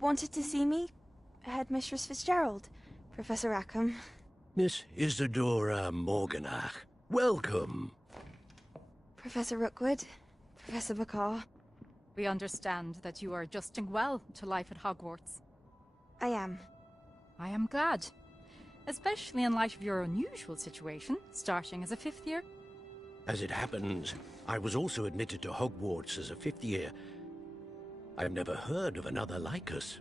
wanted to see me? Headmistress Fitzgerald, Professor Rackham. Miss Isadora Morganach, welcome. Professor Rookwood, Professor Bakar. We understand that you are adjusting well to life at Hogwarts. I am. I am glad. Especially in light of your unusual situation, starting as a 5th year. As it happens, I was also admitted to Hogwarts as a 5th year. I've never heard of another like us.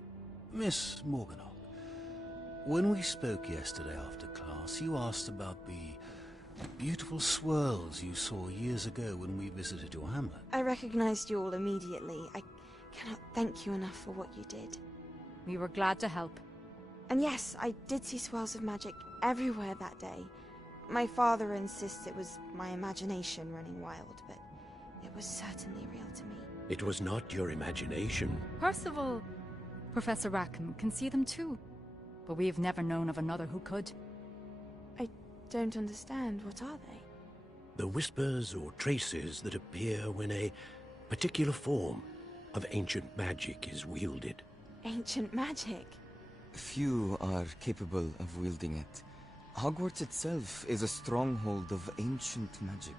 Miss Morganach, when we spoke yesterday after class, you asked about the beautiful swirls you saw years ago when we visited your hamlet. I recognized you all immediately. I cannot thank you enough for what you did. We were glad to help. And yes, I did see swirls of magic everywhere that day. My father insists it was my imagination running wild, but it was certainly real to me. It was not your imagination. Percival, Professor Rackham can see them too. But we've never known of another who could. I don't understand. What are they? The whispers or traces that appear when a particular form of ancient magic is wielded. Ancient magic? Few are capable of wielding it. Hogwarts itself is a stronghold of ancient magic.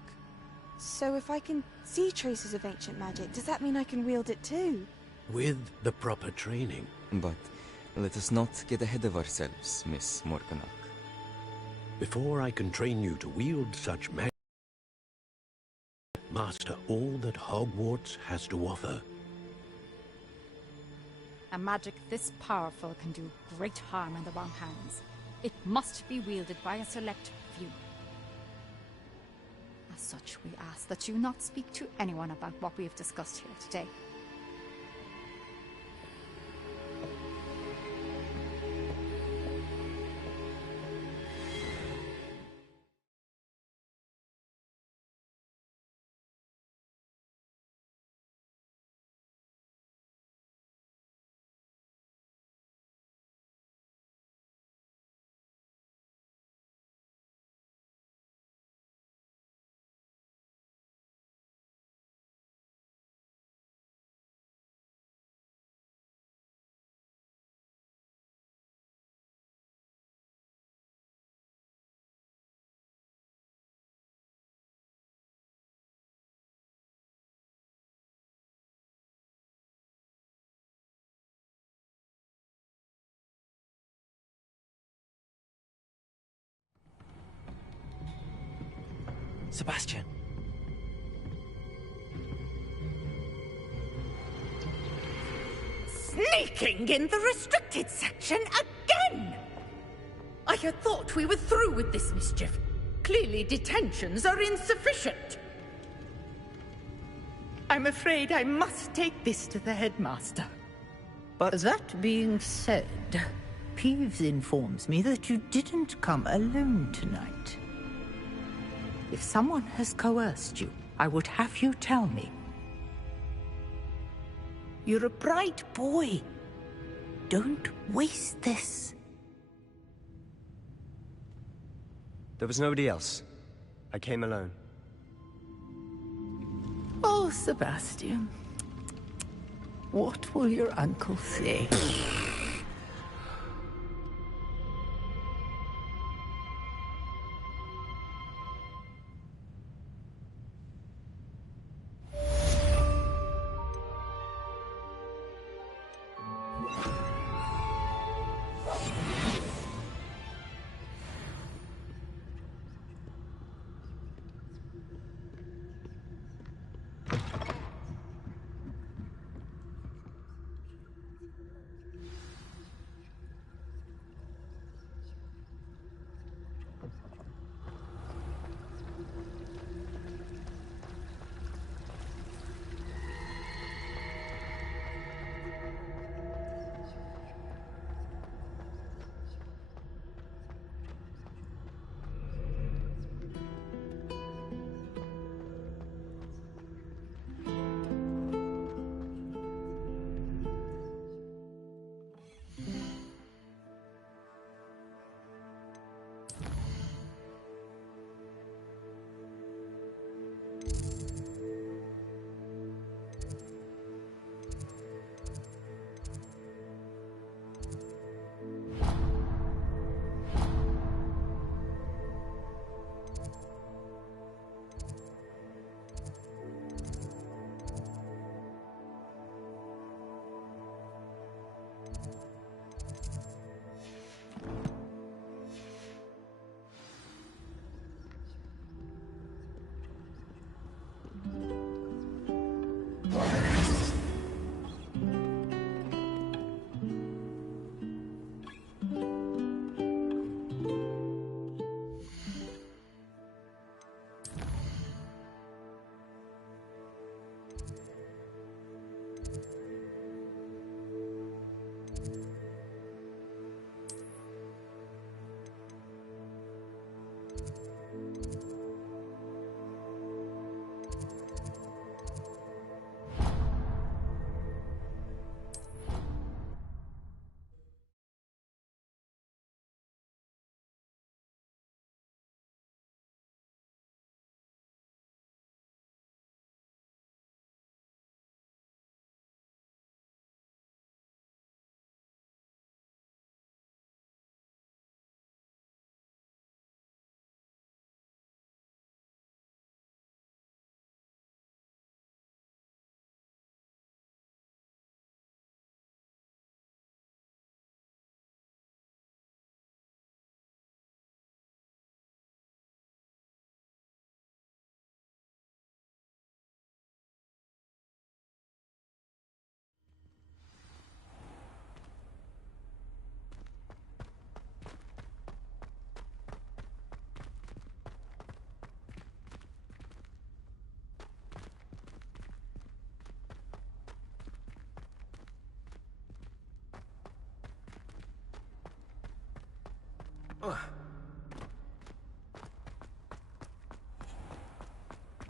So if I can see traces of ancient magic, does that mean I can wield it too? With the proper training. But let us not get ahead of ourselves, Miss Morganach. Before I can train you to wield such magic, master all that Hogwarts has to offer. A magic this powerful can do great harm in the wrong hands. It must be wielded by a select few. As such, we ask that you not speak to anyone about what we have discussed here today. Sebastian. Sneaking in the restricted section again! I had thought we were through with this mischief. Clearly detentions are insufficient. I'm afraid I must take this to the headmaster. But That being said, Peeves informs me that you didn't come alone tonight. If someone has coerced you, I would have you tell me. You're a bright boy. Don't waste this. there was nobody else. I came alone. Oh, Sebastian. What will your uncle say?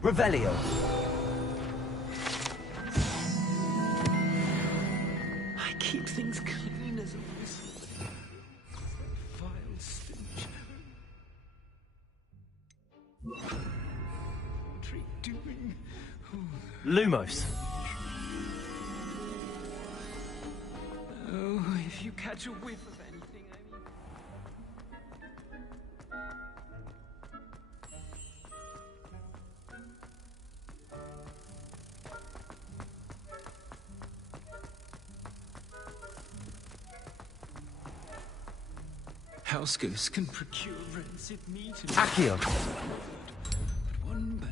Revelio. I keep things clean as a whistle. Vile stench. What are you doing? Lumos. Oh, if you catch a whiff of anything, House ghosts can procure rancid meat and Accio. but one bad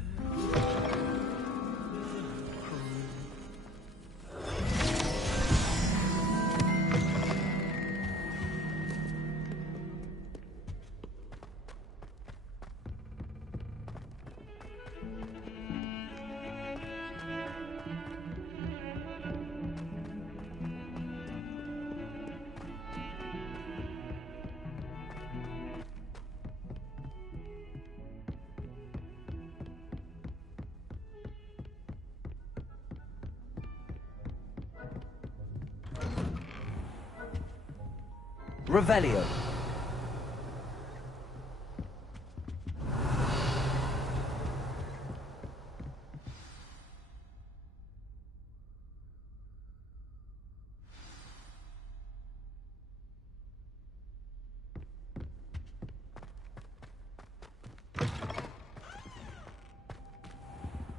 Revelio.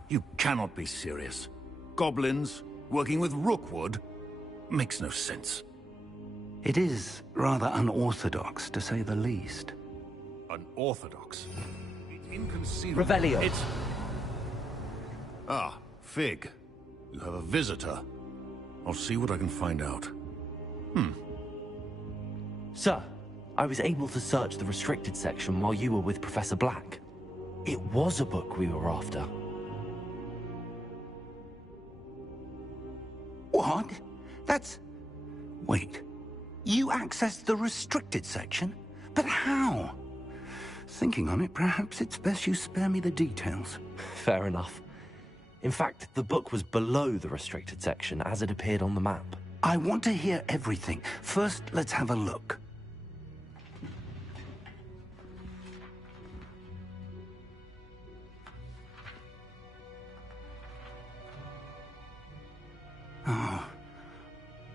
You cannot be serious. Goblins working with Rookwood makes no sense. It is rather unorthodox, to say the least. Unorthodox? It's inconceivable. Revelio. It's... Ah, Fig. You have a visitor. I'll see what I can find out. Sir, I was able to search the restricted section while you were with Professor Black. It was a book we were after. What? That's... Wait. You accessed the restricted section? But how? Thinking on it, perhaps it's best you spare me the details. Fair enough. In fact, the book was below the restricted section as it appeared on the map. I want to hear everything. First, let's have a look.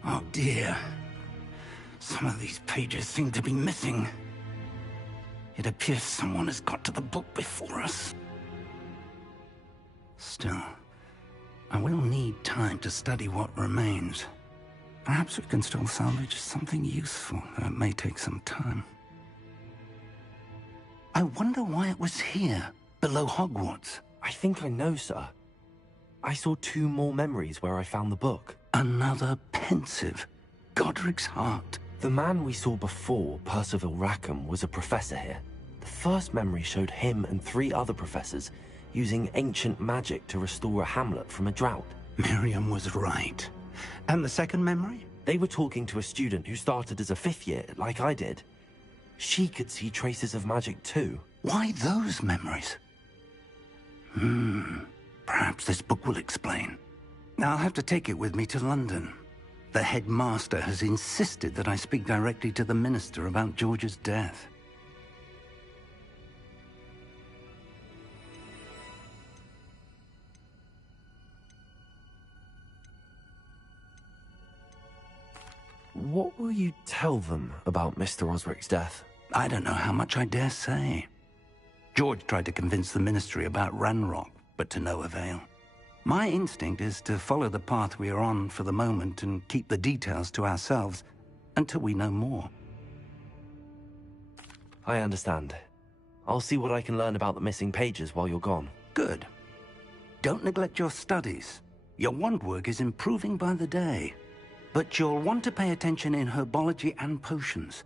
Oh dear. Some of these pages seem to be missing. It appears someone has got to the book before us. Still, I will need time to study what remains. Perhaps we can still salvage something useful, though it may take some time. I wonder why it was here, below Hogwarts. I think I know, sir. I saw 2 more memories where I found the book. Another pensive. Godric's heart. The man we saw before, Percival Rackham, was a professor here. The first memory showed him and 3 other professors using ancient magic to restore a hamlet from a drought. Miriam was right. And the second memory? They were talking to a student who started as a 5th year, like I did. She could see traces of magic too. Why those memories? Perhaps this book will explain. I'll have to take it with me to London. The headmaster has insisted that I speak directly to the minister about George's death. What will you tell them about Mr. Osric's death? I don't know how much I dare say. George tried to convince the ministry about Ranrock, but to no avail. My instinct is to follow the path we are on for the moment and keep the details to ourselves until we know more. I understand. I'll see what I can learn about the missing pages while you're gone. Good. Don't neglect your studies. Your wand work is improving by the day. But you'll want to pay attention in herbology and potions.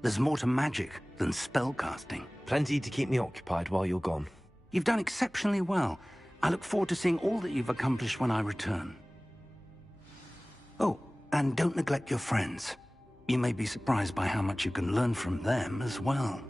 There's more to magic than spellcasting. Plenty to keep me occupied while you're gone. You've done exceptionally well. I look forward to seeing all that you've accomplished when I return. Oh, and don't neglect your friends. You may be surprised by how much you can learn from them as well.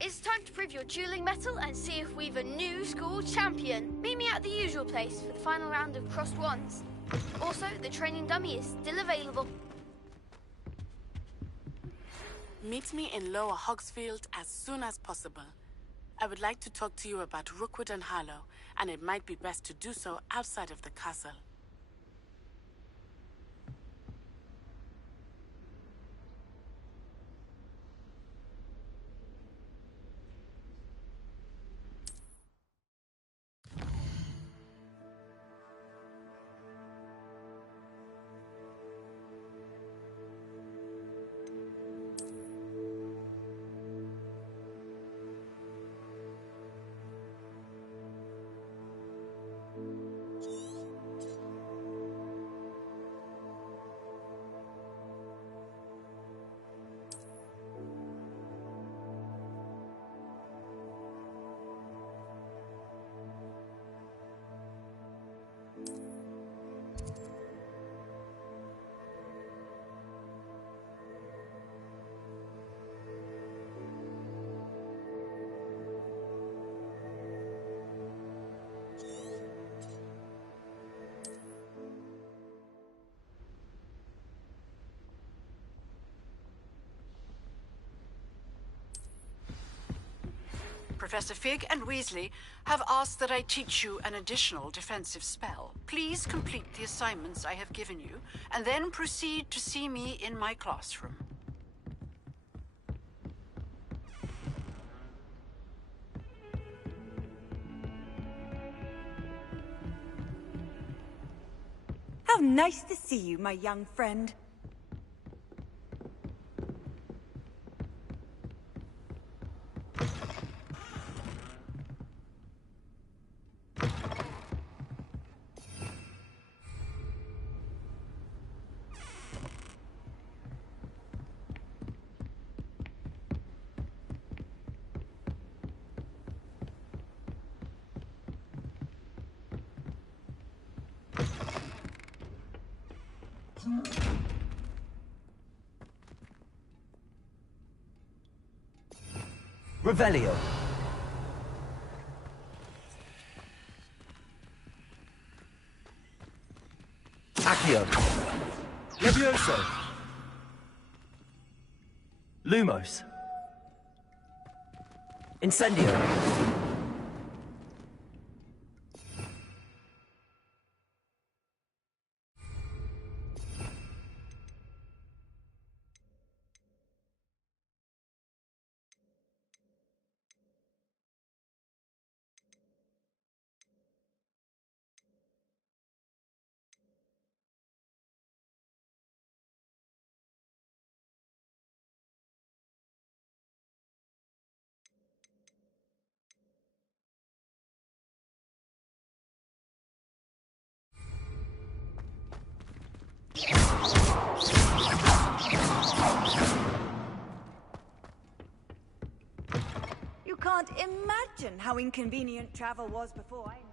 It's time to prove your dueling mettle and see if we've a new school champion. Meet me at the usual place for the final round of crossed wands. Also, the training dummy is still available. Meet me in Lower Hogsfield as soon as possible. I would like to talk to you about Rookwood and Harlow, and it might be best to do so outside of the castle. Professor Fig and Weasley have asked that I teach you an additional defensive spell. Please complete the assignments I have given you, and then proceed to see me in my classroom. How nice to see you, my young friend. Revelio. Accio. Levioso. Lumos. Incendio. You can't imagine how inconvenient travel was before I invented.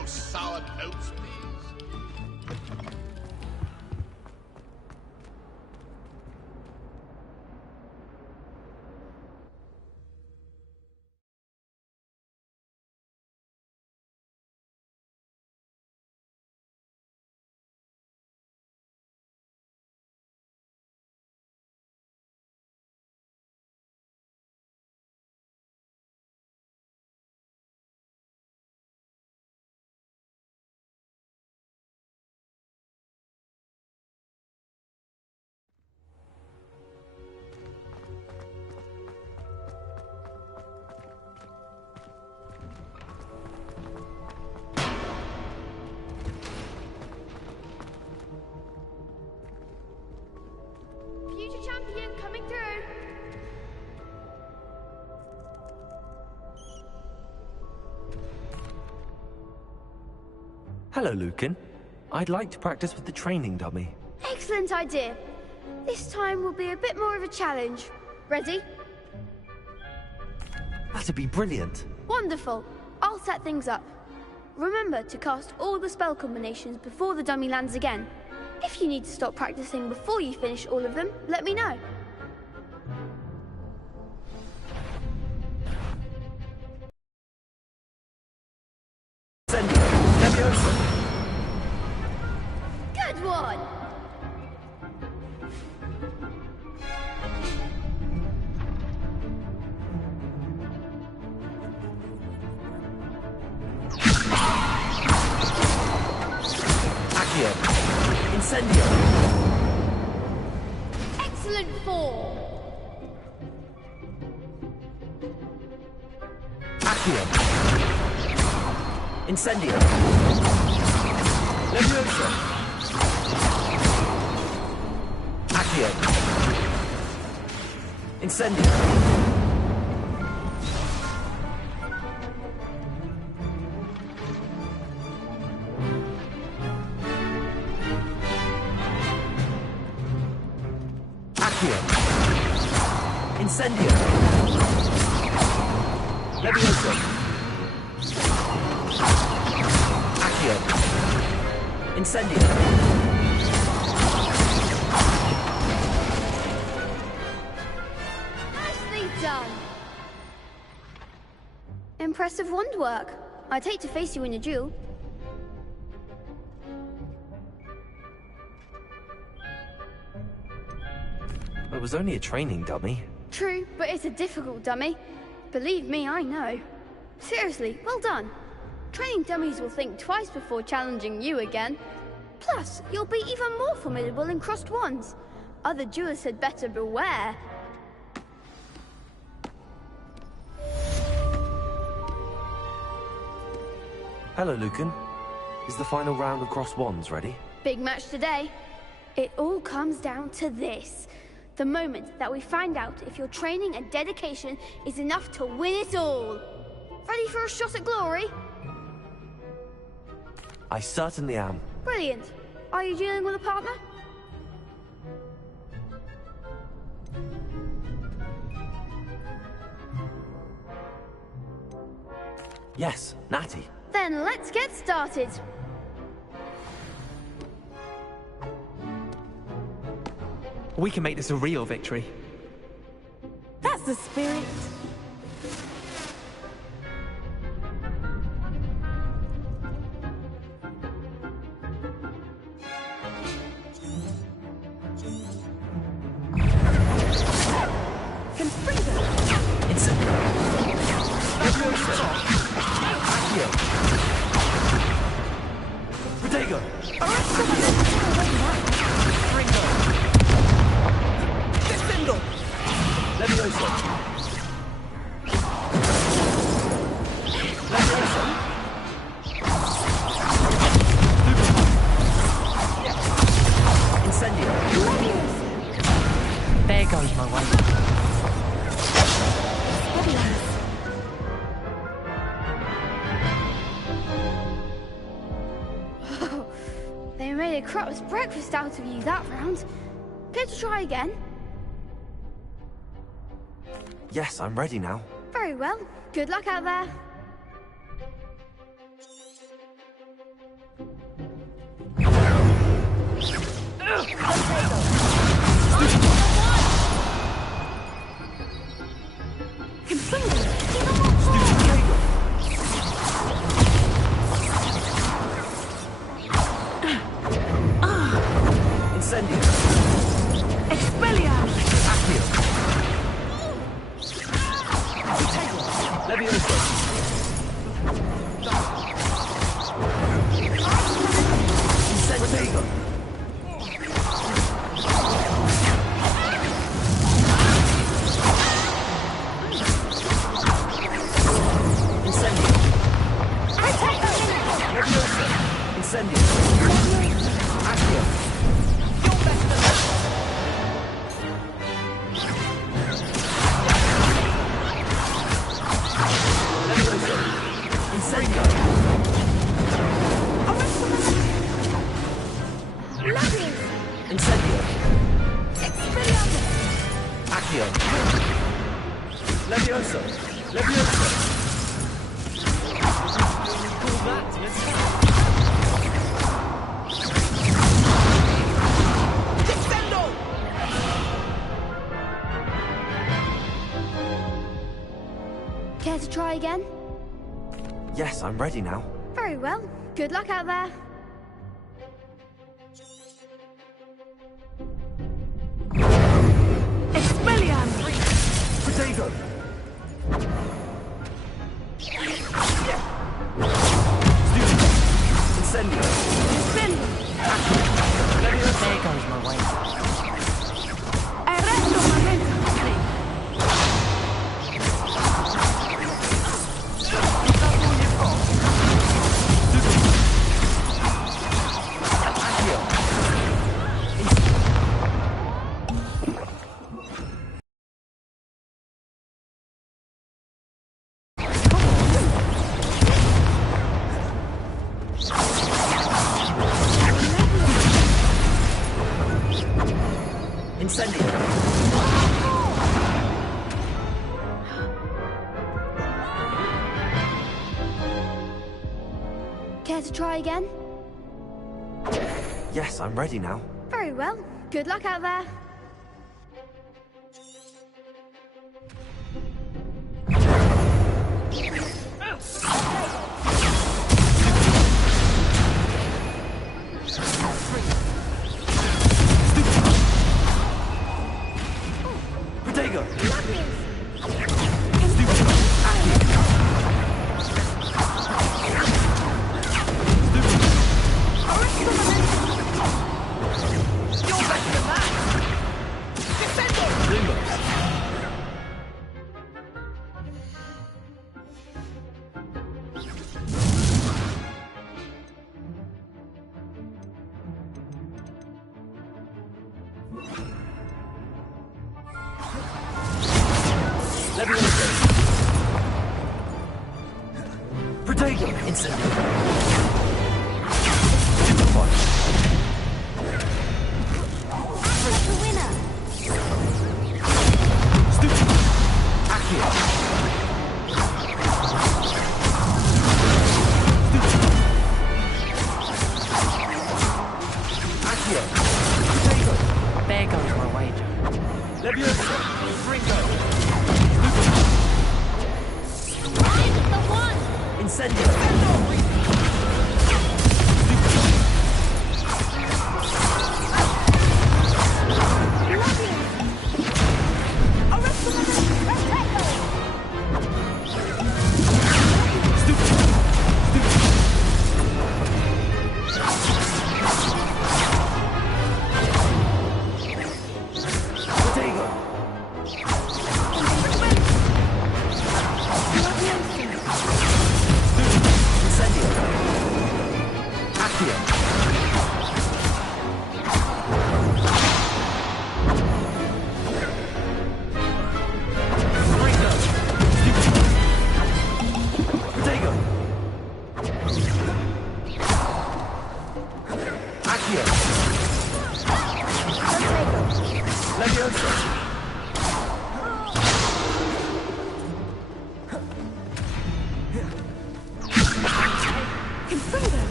No sour notes, please. Future champion coming through. Hello, Lucan. I'd like to practice with the training dummy. Excellent idea. This time will be a bit more of a challenge. Ready? That'd be brilliant. Wonderful. I'll set things up. Remember to cast all the spell combinations before the dummy lands again. If you need to stop practicing before you finish all of them, let me know. Good one! Accio. Incendio. Excellent form! Accio. Incendio. Leviosa. Accio. Incendio. Accio. Incendio. Leviosa. Accio. Incendio. Nicely done! Impressive wand work. I'd hate to face you in a duel. It was only a training dummy. True, but it's a difficult dummy. Believe me, I know. Seriously, well done. Training dummies will think twice before challenging you again. Plus, you'll be even more formidable in crossed wands. Other duelists had better beware. Hello, Lucan. Is the final round of cross wands ready? Big match today. It all comes down to this. The moment that we find out if your training and dedication is enough to win it all. Ready for a shot at glory? I certainly am. Brilliant. Are you dealing with a partner? Yes, Natty. Then let's get started. We can make this a real victory. That's the spirit. There goes my way. They made a crap's breakfast out of you that round. Care to try again? Yes, I'm ready now. Very well. Good luck out there. Expelliarmus! Accio! Levioso! Incendio! Incendio! Accio! Incendio! Incendio! Accio! Levioso! Levioso! Call that an attack! Care to try again? Yes, I'm ready now. Very well. Good luck out there. Expelliarmus! Potato! Incendio! Incendio! There goes my way. Arresto momento! Incendio! Care to try again? Yes, I'm ready now. Very well. Good luck out there. Potato! Potato! Incendio! Who's the winner? Stupid! Accio! Accio! Potato! There goes my wager. Levioso! Fringo! The one! Incendio!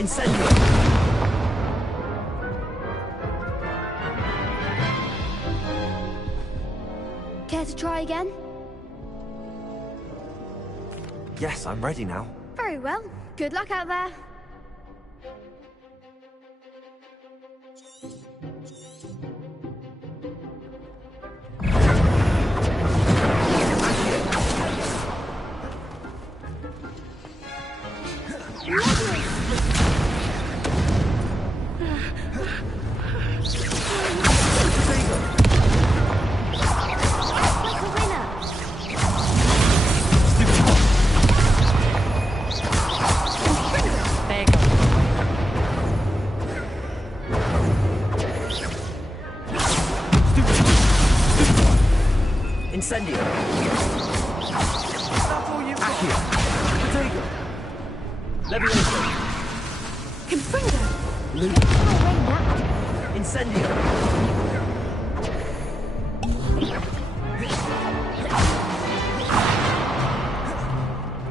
Incendio! Care to try again? Yes, I'm ready now. Very well. Good luck out there. Incendio! Accio! Potato! Levioso! Confringo! Incendio!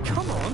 Come on!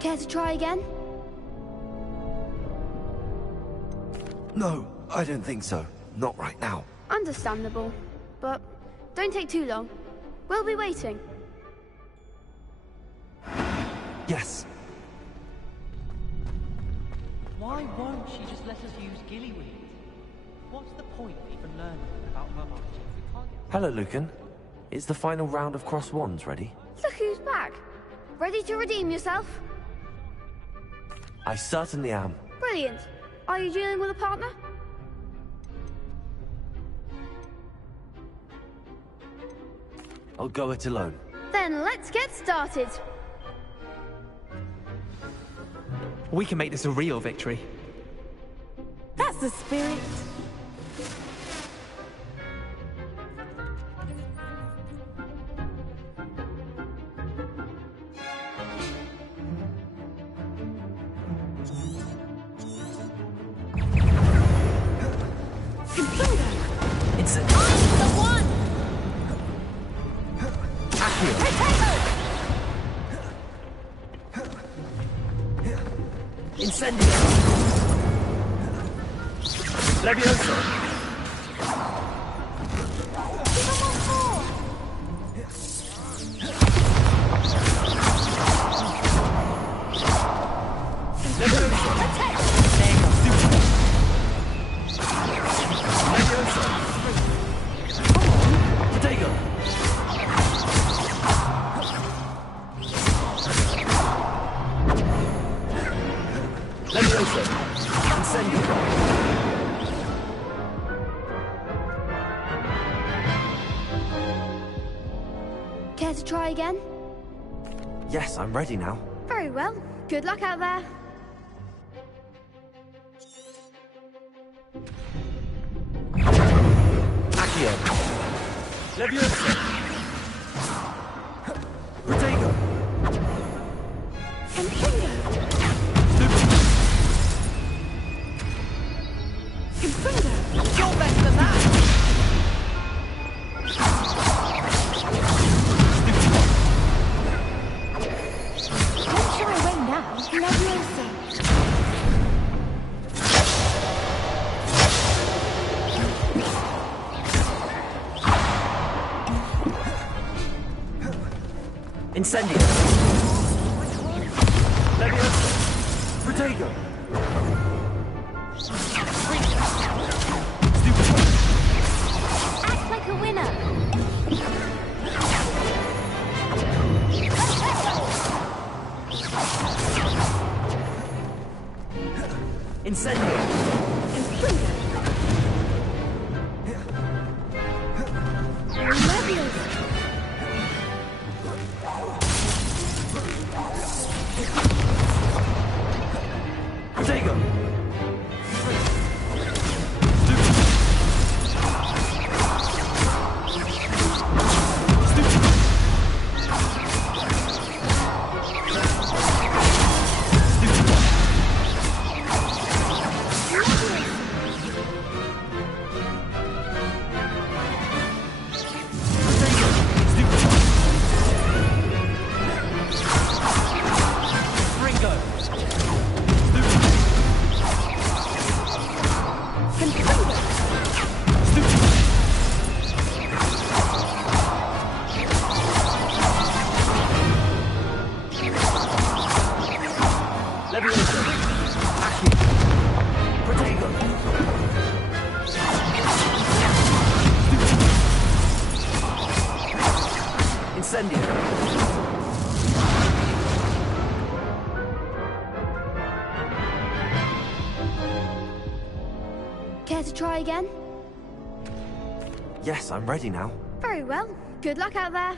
Care to try again? No, I don't think so. Not right now. Understandable. But don't take too long. We'll be waiting. Yes. Why won't she just let us use gillyweed? What's the point of even learning about her magic if we can't get... Hello, Lucan. Is the final round of cross wands ready? Look who's back. Ready to redeem yourself? I certainly am. Brilliant. Are you dealing with a partner? I'll go it alone. Then let's get started. We can make this a real victory. That's the spirit. It's a... I'm the one! Incendio! Levioso! Care to try again? Yes, I'm ready now. Very well. Good luck out there. Accio! Levioso! Protego! Confringo! Confringo! You're better than that! Incendio. Leviosa. Protego. Act like a winner. Incendio. Protego. Care to try again? Yes, I'm ready now. Very well. Good luck out there.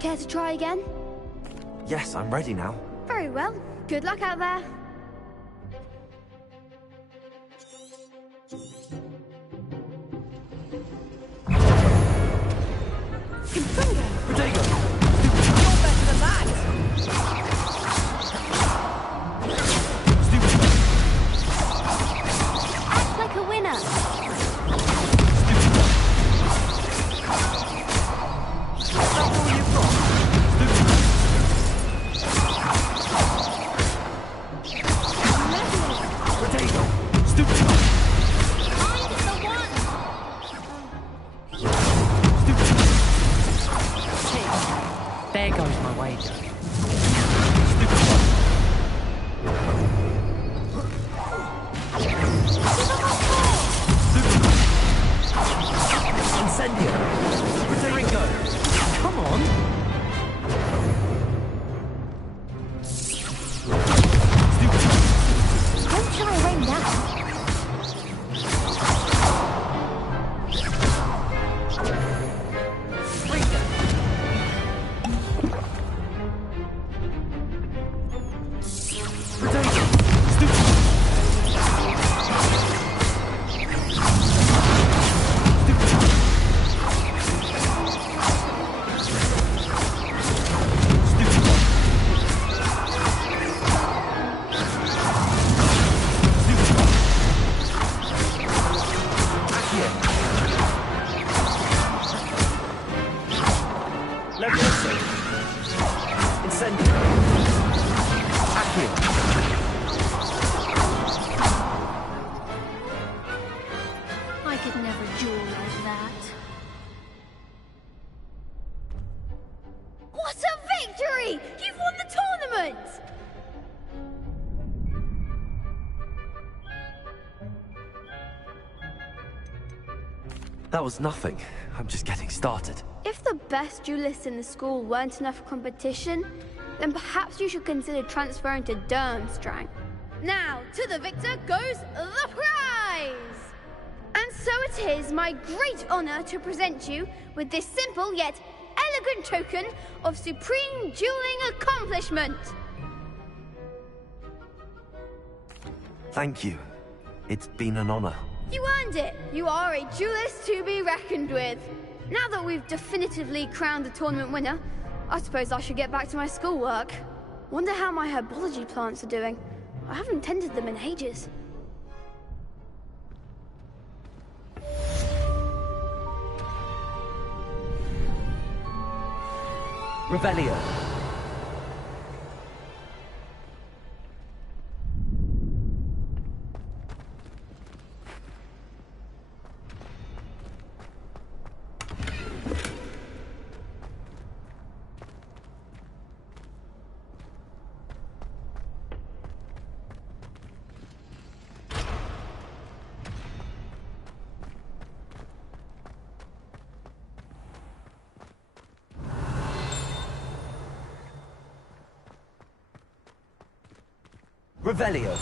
Care to try again? Yes, I'm ready now. Very well. Good luck out there. Protego. You're better than that. Act like a winner. Protego. Stupid. I could never duel like that. What a victory! You've won the tournament! That was nothing. I'm just getting started. If the best duelists in the school weren't enough for competition, then perhaps you should consider transferring to Durmstrang. Now, to the victor goes the prize! And so it is my great honor to present you with this simple yet elegant token of supreme dueling accomplishment. Thank you. It's been an honor. You earned it. You are a duelist to be reckoned with. Now that we've definitively crowned the tournament winner, I suppose I should get back to my schoolwork. Wonder how my herbology plants are doing. I haven't tended them in ages. Revelio. Revelio.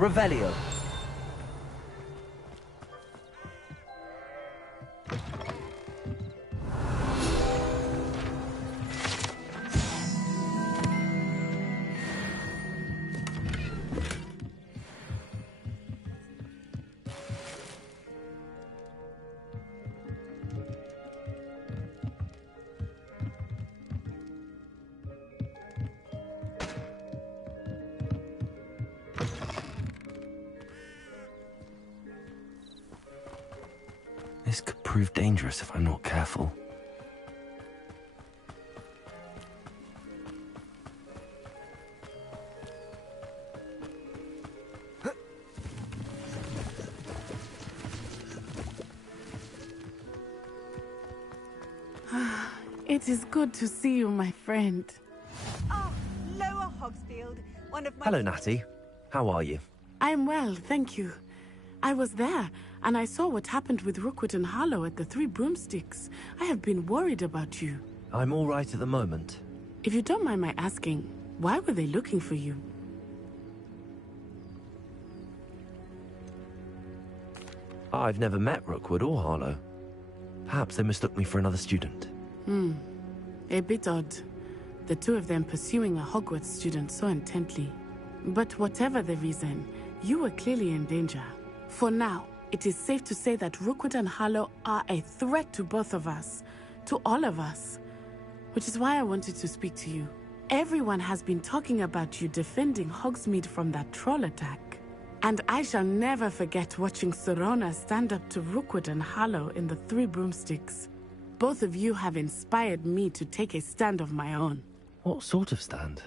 Revelio. This could prove dangerous if I'm not careful. It is good to see you, my friend. Oh, Lower Hogsfield, one of my... Hello, Natty. How are you? I'm well, thank you. I was there, and I saw what happened with Rookwood and Harlow at the Three Broomsticks. I have been worried about you. I'm all right at the moment. If you don't mind my asking, why were they looking for you? I've never met Rookwood or Harlow. Perhaps they mistook me for another student. A bit odd. The two of them pursuing a Hogwarts student so intently. But whatever the reason, you were clearly in danger. For now, it is safe to say that Rookwood and Harlow are a threat to both of us. To all of us. Which is why I wanted to speak to you. Everyone has been talking about you defending Hogsmeade from that troll attack. And I shall never forget watching Serona stand up to Rookwood and Harlow in the Three Broomsticks. Both of you have inspired me to take a stand of my own. What sort of stand?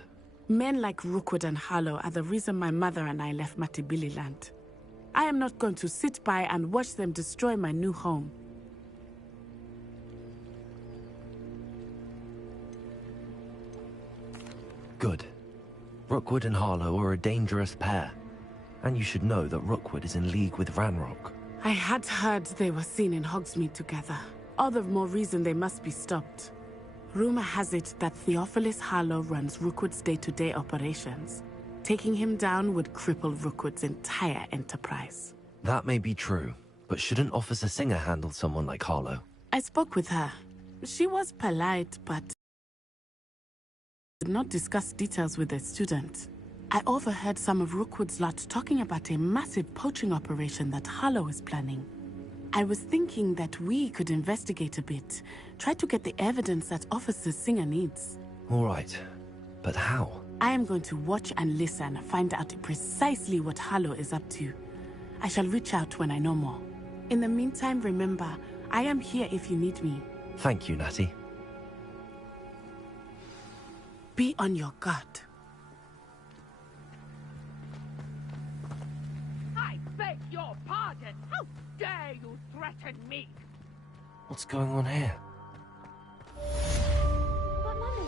Men like Rookwood and Harlow are the reason my mother and I left Matibili land. I am not going to sit by and watch them destroy my new home. Good. Rookwood and Harlow are a dangerous pair. And you should know that Rookwood is in league with Ranrock. I had heard they were seen in Hogsmeade together. All the more reason they must be stopped. Rumor has it that Theophilus Harlow runs Rookwood's day-to-day operations. Taking him down would cripple Rookwood's entire enterprise. That may be true, but shouldn't Officer Singer handle someone like Harlow? I spoke with her. She was polite, but did not discuss details with the student. I overheard some of Rookwood's lot talking about a massive poaching operation that Harlow is planning. I was thinking that we could investigate a bit, try to get the evidence that Officer Singer needs. All right, but how? I am going to watch and listen, find out precisely what Harlow is up to. I shall reach out when I know more. In the meantime, remember, I am here if you need me. Thank you, Natty. Be on your guard. I beg your pardon! How dare you threaten me? What's going on here? But Mummy...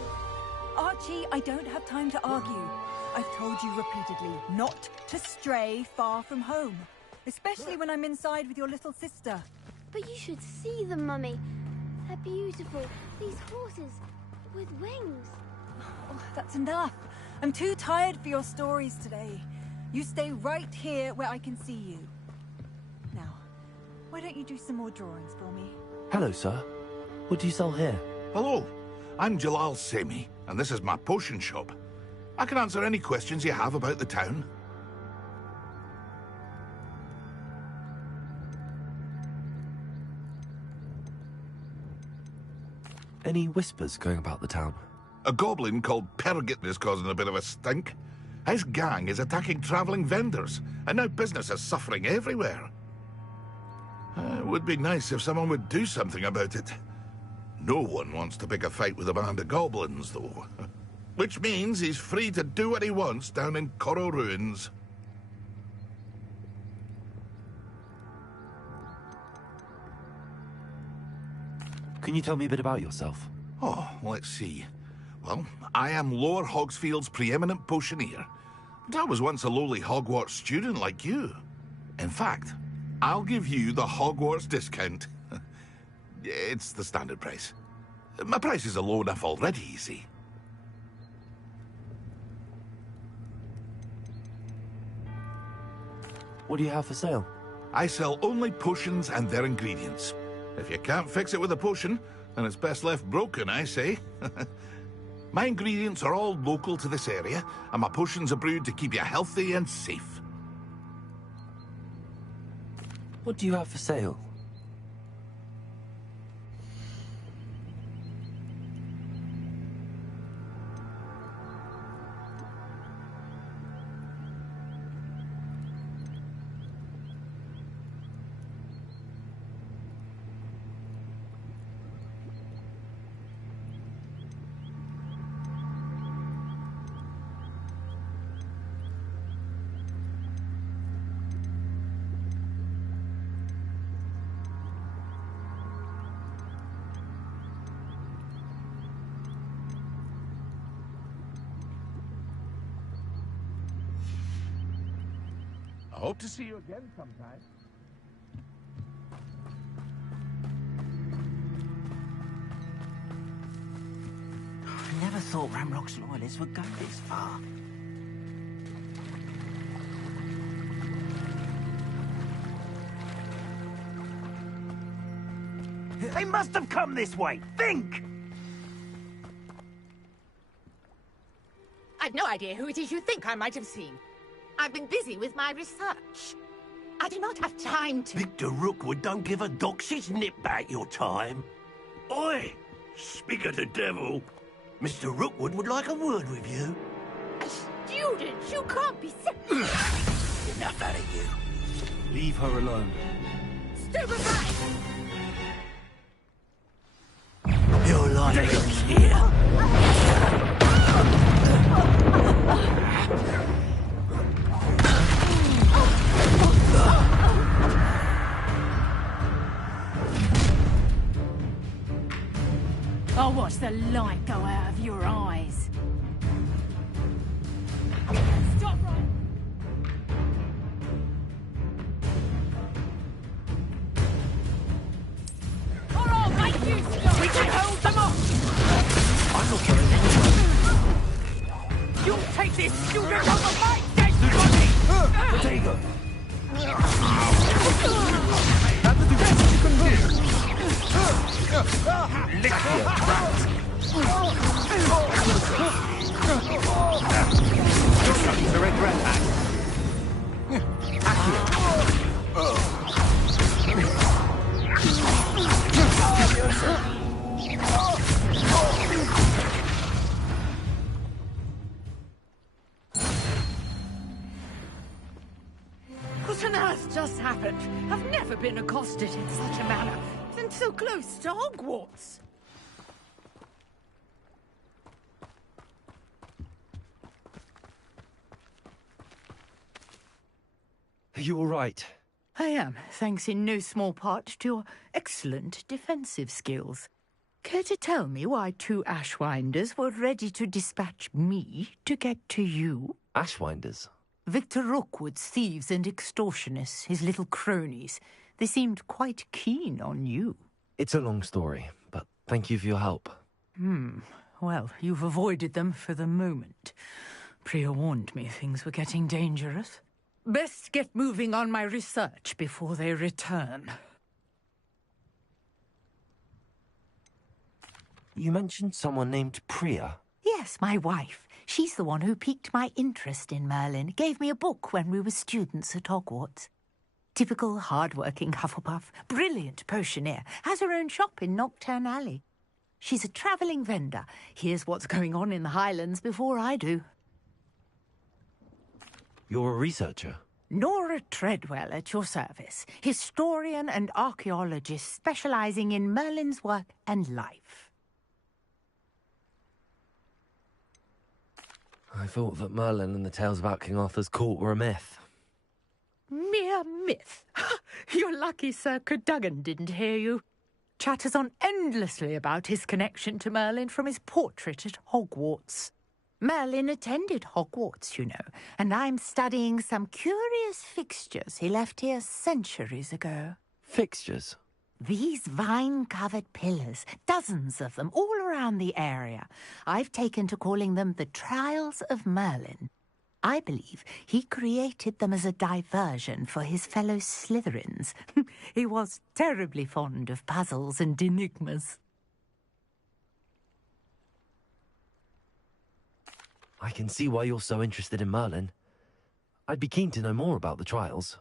Archie, I don't have time to argue. I've told you repeatedly not to stray far from home. Especially when I'm inside with your little sister. But you should see them, Mummy. They're beautiful. These horses with wings. Oh, that's enough. I'm too tired for your stories today. You stay right here where I can see you. Now, why don't you do some more drawings for me? Hello, sir. What do you sell here? Hello, I'm Jalal Semi, and this is my potion shop. I can answer any questions you have about the town. Any whispers going about the town? A goblin called Pergit is causing a bit of a stink. His gang is attacking travelling vendors, and now business is suffering everywhere. It would be nice if someone would do something about it. No one wants to pick a fight with a band of goblins, though. Which means he's free to do what he wants down in Coral Ruins. Can you tell me a bit about yourself? Oh, let's see. Well, I am Lower Hogsfield's preeminent potioneer. But I was once a lowly Hogwarts student like you. In fact, I'll give you the Hogwarts discount. It's the standard price. My prices are low enough already, you see. What do you have for sale? I sell only potions and their ingredients. If you can't fix it with a potion, then it's best left broken, I say. My ingredients are all local to this area, and my potions are brewed to keep you healthy and safe. What do you have for sale? I hope to see you again sometime. thought Ranrock's loyalists would go this far. They must have come this way! Think! I've no idea who it is you think I might have seen. I've been busy with my research. I do not have time to... Victor Rookwood don't give a doxy's nip back your time. Oi! Speak of the devil. Mr. Rookwood would like a word with you. A student? You can't be serious. Enough out of you. Leave her alone. Step aside! Your life is here. I'll watch the light go out of your eyes. Stop right. Or I'll make you stop. We can hold them off. I'm not going to... You'll take this student over my dead body! There you go. That's the best you can do. Lick your brat. The regret act. What on earth just happened? I've never been accosted in such a manner. And so close to Hogwarts. Are you all right? I am, thanks in no small part to your excellent defensive skills. Care to tell me why two Ashwinders were ready to dispatch me to get to you? Ashwinders? Victor Rookwood's thieves and extortionists, his little cronies. They seemed quite keen on you. It's a long story, but thank you for your help. Well, you've avoided them for the moment. Priya warned me things were getting dangerous. Best get moving on my research before they return. You mentioned someone named Priya. Yes, my wife. She's the one who piqued my interest in Merlin. Gave me a book when we were students at Hogwarts. Typical hard-working Hufflepuff, brilliant potioneer, has her own shop in Knockturn Alley. She's a travelling vendor. Hears what's going on in the Highlands before I do. You're a researcher? Nora Treadwell at your service, historian and archaeologist specialising in Merlin's work and life. I thought that Merlin and the tales about King Arthur's court were a myth. Mere myth. You're lucky Sir Cadogan didn't hear you. Chatters on endlessly about his connection to Merlin from his portrait at Hogwarts. Merlin attended Hogwarts, you know, and I'm studying some curious fixtures he left here centuries ago. Fixtures? These vine-covered pillars, dozens of them, all around the area. I've taken to calling them the Trials of Merlin. I believe he created them as a diversion for his fellow Slytherins. He was terribly fond of puzzles and enigmas. I can see why you're so interested in Merlin. I'd be keen to know more about the trials.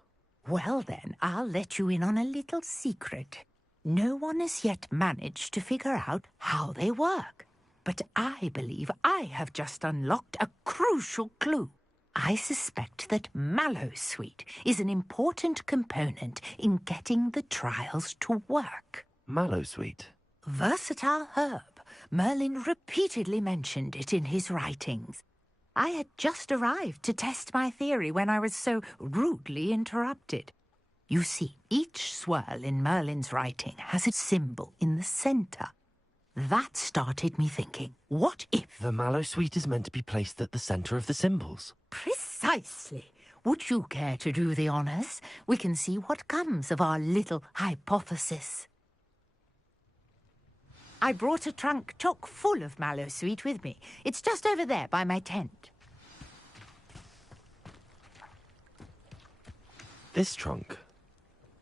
Well then, I'll let you in on a little secret. No one has yet managed to figure out how they work. But I believe I have just unlocked a crucial clue. I suspect that Mallowsweet is an important component in getting the trials to work. Mallowsweet? Versatile herb. Merlin repeatedly mentioned it in his writings. I had just arrived to test my theory when I was so rudely interrupted. You see, each swirl in Merlin's writing has a symbol in the centre. That started me thinking, what if... The Mallowsweet is meant to be placed at the centre of the symbols. Precisely. Would you care to do the honours? We can see what comes of our little hypothesis. I brought a trunk chock full of mallow sweet with me. It's just over there by my tent. This trunk?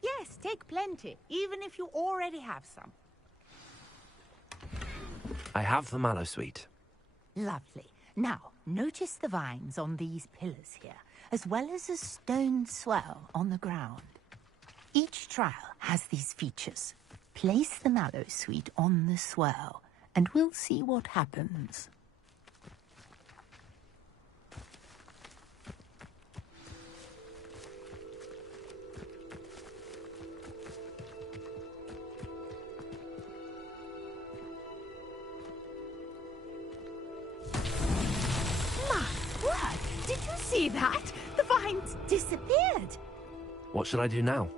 Yes, take plenty, even if you already have some. I have the mallow sweet. Lovely. Now, notice the vines on these pillars here, as well as a stone swell on the ground. Each trial has these features. Place the mallow sweet on the swell, and we'll see what happens. Did you see that? The vines disappeared. What should I do now?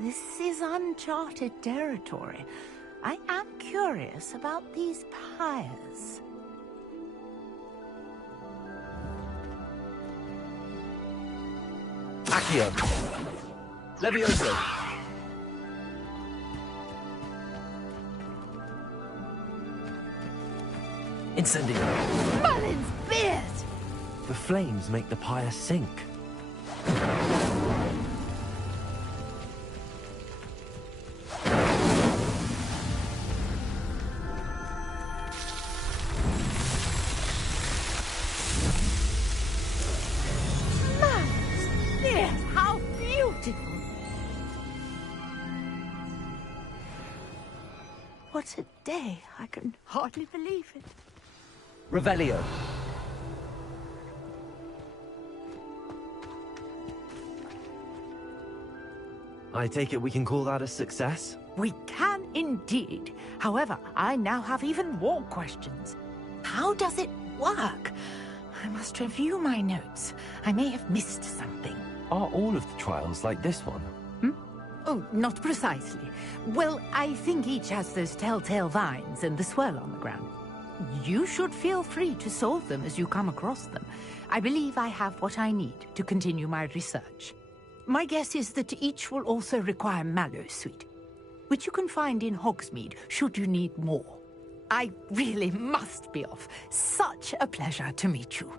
This is uncharted territory. I am curious about these pyres. Accio! Levioso! Incendio! Merlin's beard! The flames make the pyre sink. Merlin's beard! How beautiful! What a day! I can hardly believe it. Revelio! I take it we can call that a success? We can indeed. However, I now have even more questions. How does it work? I must review my notes. I may have missed something. Are all of the trials like this one? Oh, not precisely. Well, I think each has those telltale vines and the swirl on the ground. You should feel free to solve them as you come across them. I believe I have what I need to continue my research. My guess is that each will also require mallow sweet, which you can find in Hogsmeade should you need more. I really must be off. Such a pleasure to meet you.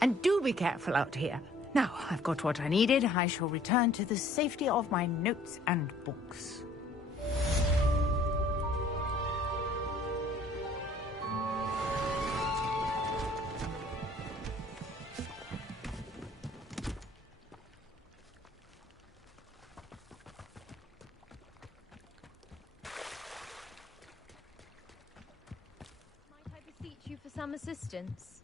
And do be careful out here. Now, I've got what I needed. I shall return to the safety of my notes and books. Might I beseech you for some assistance?